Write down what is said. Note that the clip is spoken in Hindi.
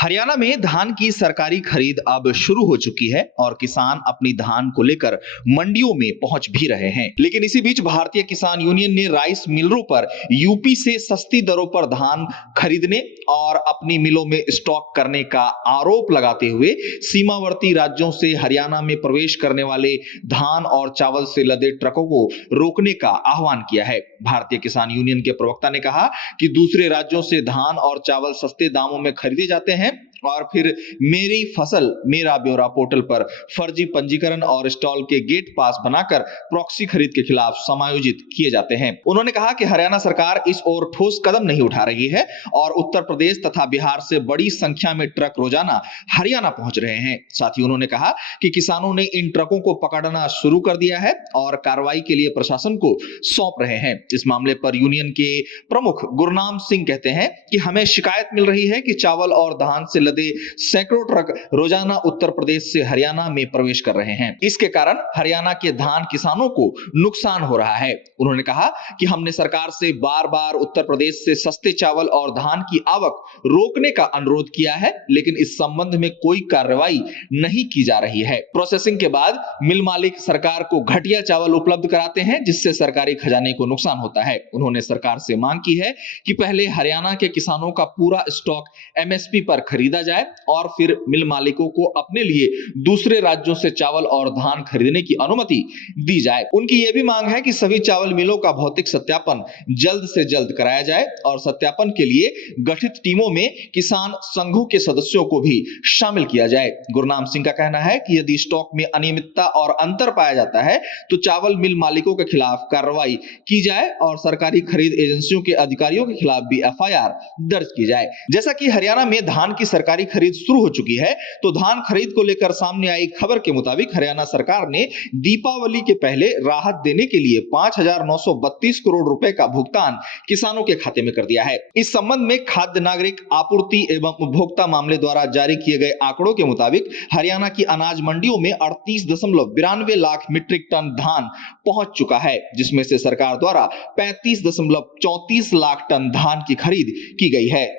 हरियाणा में धान की सरकारी खरीद अब शुरू हो चुकी है और किसान अपनी धान को लेकर मंडियों में पहुंच भी रहे हैं। लेकिन इसी बीच भारतीय किसान यूनियन ने राइस मिलरों पर यूपी से सस्ती दरों पर धान खरीदने और अपनी मिलों में स्टॉक करने का आरोप लगाते हुए सीमावर्ती राज्यों से हरियाणा में प्रवेश करने वाले धान और चावल से लदे ट्रकों को रोकने का आह्वान किया है। भारतीय किसान यूनियन के प्रवक्ता ने कहा कि दूसरे राज्यों से धान और चावल सस्ते दामों में खरीदे जाते हैं और फिर मेरी फसल मेरा ब्यौरा पोर्टल पर फर्जी पंजीकरण और स्टॉल के गेट पास बनाकर प्रॉक्सी खरीद के खिलाफ समायोजित किए जाते हैं। उन्होंने कहा कि हरियाणा सरकार इस ओर ठोस कदम नहीं उठा रही है और उत्तर प्रदेश तथा बिहार से बड़ी संख्या में ट्रक रोजाना हरियाणा पहुंच रहे हैं। साथ ही उन्होंने कहा कि किसानों ने इन ट्रकों को पकड़ना शुरू कर दिया है और कार्रवाई के लिए प्रशासन को सौंप रहे हैं। इस मामले पर यूनियन के प्रमुख गुरनाम सिंह कहते हैं कि हमें शिकायत मिल रही है कि चावल और धान से लदे सैकड़ों ट्रक रोजाना उत्तर प्रदेश से हरियाणा में प्रवेश कर रहे हैं। इसके कारण हरियाणा के धान किसानों को नुकसान हो रहा है। उन्होंने कहा कि हमने सरकार से बार-बार उत्तर प्रदेश से सस्ते चावल और धान की आवक रोकने का अनुरोध किया है, लेकिन इस संबंध में कोई कार्रवाई नहीं की जा रही है। प्रोसेसिंग के बाद मिल मालिक सरकार को घटिया चावल उपलब्ध कराते हैं, जिससे सरकारी खजाने को नुकसान होता है। उन्होंने सरकार से मांग की है कि पहले हरियाणा के किसानों का पूरा स्टॉक एमएसपी पर खरीदा जाए और फिर मिल मालिकों को अपने लिए दूसरे राज्यों से चावल और धान खरीदने की अनुमति दी जाए। उनकी यह भी मांग है कि सभी चावल मिलों का भौतिक सत्यापन जल्द से जल्द कराया जाए और सत्यापन के लिए गठित टीमों में किसान संघों के सदस्यों को भी शामिल किया जाए। गुरनाम सिंह का कहना है कि यदि स्टॉक में अनियमितता और अंतर पाया जाता है तो चावल मिल मालिकों के खिलाफ कार्रवाई की जाए और सरकारी खरीद एजेंसियों के अधिकारियों के खिलाफ भी एफआईआर दर्ज की जाए। जैसा कि हरियाणा में धान की सरकारी खरीद शुरू हो चुकी है, तो धान खरीद को लेकर सामने आई खबर के मुताबिक हरियाणा सरकार ने दीपावली के पहले राहत देने के लिए 5,932 करोड़ रुपए का भुगतान किसानों के खाते में कर दिया है। इस संबंध में खाद्य नागरिक आपूर्ति एवं उपभोक्ता मामले द्वारा जारी किए गए आंकड़ों के मुताबिक हरियाणा की अनाज मंडियों में 38.92 लाख मीट्रिक टन धान पहुंच चुका है, जिसमें से सरकार द्वारा 35.34 लाख टन धान की खरीद की गई है।